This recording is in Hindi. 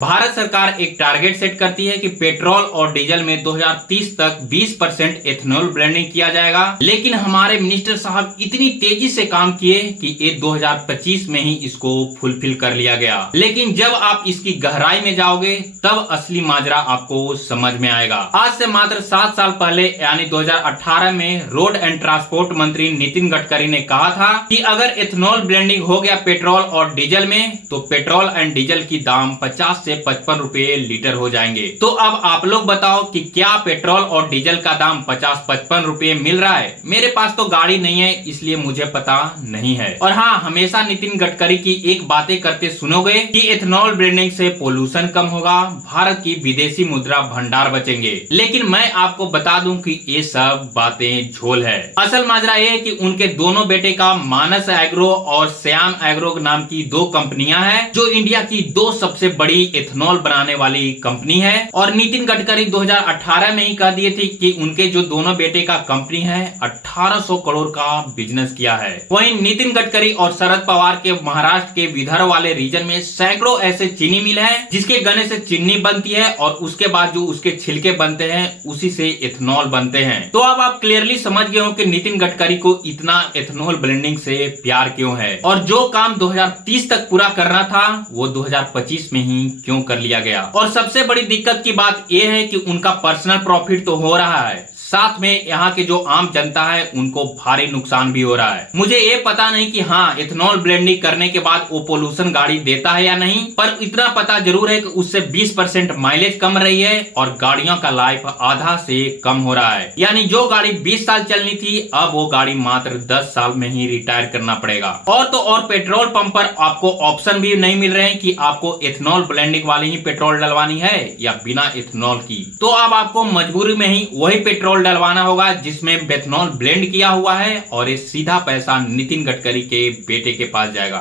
भारत सरकार एक टारगेट सेट करती है कि पेट्रोल और डीजल में 2030 तक 20% एथेनॉल ब्लेंडिंग किया जाएगा, लेकिन हमारे मिनिस्टर साहब इतनी तेजी से काम किए कि ये 2025 में ही इसको फुलफिल कर लिया गया। लेकिन जब आप इसकी गहराई में जाओगे तब असली माजरा आपको समझ में आएगा। आज से मात्र 7 साल पहले यानी 2018 में रोड एंड ट्रांसपोर्ट मंत्री नितिन गडकरी ने कहा था कि अगर एथेनॉल ब्लेंडिंग हो गया पेट्रोल और डीजल में तो पेट्रोल एंड डीजल की दाम 50 से 55 रुपए लीटर हो जाएंगे। तो अब आप लोग बताओ कि क्या पेट्रोल और डीजल का दाम 50-55 रुपए मिल रहा है? मेरे पास तो गाड़ी नहीं है इसलिए मुझे पता नहीं है। और हाँ, हमेशा नितिन गडकरी की एक बातें करते सुनोगे कि एथेनॉल ब्लेंडिंग से पोल्यूशन कम होगा, भारत की विदेशी मुद्रा भंडार बचेंगे। लेकिन मैं आपको बता दूं कि ये सब बातें झोल है। असल माजरा ये है कि उनके दोनों बेटे का मानस एग्रो और श्याम एग्रो नाम की 2 कंपनियां हैं जो इंडिया की 2 सबसे बड़ी एथेनॉल बनाने वाली कंपनी है। और नितिन गडकरी 2018 में ही कह दिए थे कि उनके जो दोनों बेटे का कंपनी है 1800 करोड़ का बिजनेस किया है। वहीं नितिन गडकरी और शरद पवार के महाराष्ट्र के विदर्भ वाले रीजन में सैकड़ों ऐसे चीनी मिल है जिसके गन्ने से चीनी बनती है और उसके बाद जो उसके छिलके बनते हैं उसी से एथेनॉल बनते हैं। तो अब आप क्लियरली समझ गए हो कि नितिन गडकरी को इतना एथेनॉल ब्लेंडिंग से प्यार क्यों है और जो काम 2030 तक पूरा करना था वो 2025 में ही क्यों कर लिया गया। और सबसे बड़ी दिक्कत की बात यह है कि उनका पर्सनल प्रॉफिट तो हो रहा है, साथ में यहाँ के जो आम जनता है उनको भारी नुकसान भी हो रहा है। मुझे ये पता नहीं कि हाँ एथेनॉल ब्लेंडिंग करने के बाद वो पोल्यूशन गाड़ी देता है या नहीं, पर इतना पता जरूर है कि उससे 20% माइलेज कम रही है और गाड़ियों का लाइफ आधा से कम हो रहा है। यानी जो गाड़ी 20 साल चलनी थी अब वो गाड़ी मात्र 10 साल में ही रिटायर करना पड़ेगा। और तो और पेट्रोल पंप पर आपको ऑप्शन भी नहीं मिल रहे हैं कि आपको एथेनॉल ब्लेंडिंग वाली ही पेट्रोल डलवानी है या बिना एथेनॉल की। तो अब आपको मजबूरी में ही वही पेट्रोल डलवाना होगा जिसमें एथेनॉल ब्लेंड किया हुआ है और ये सीधा पैसा नितिन गडकरी के बेटे के पास जाएगा।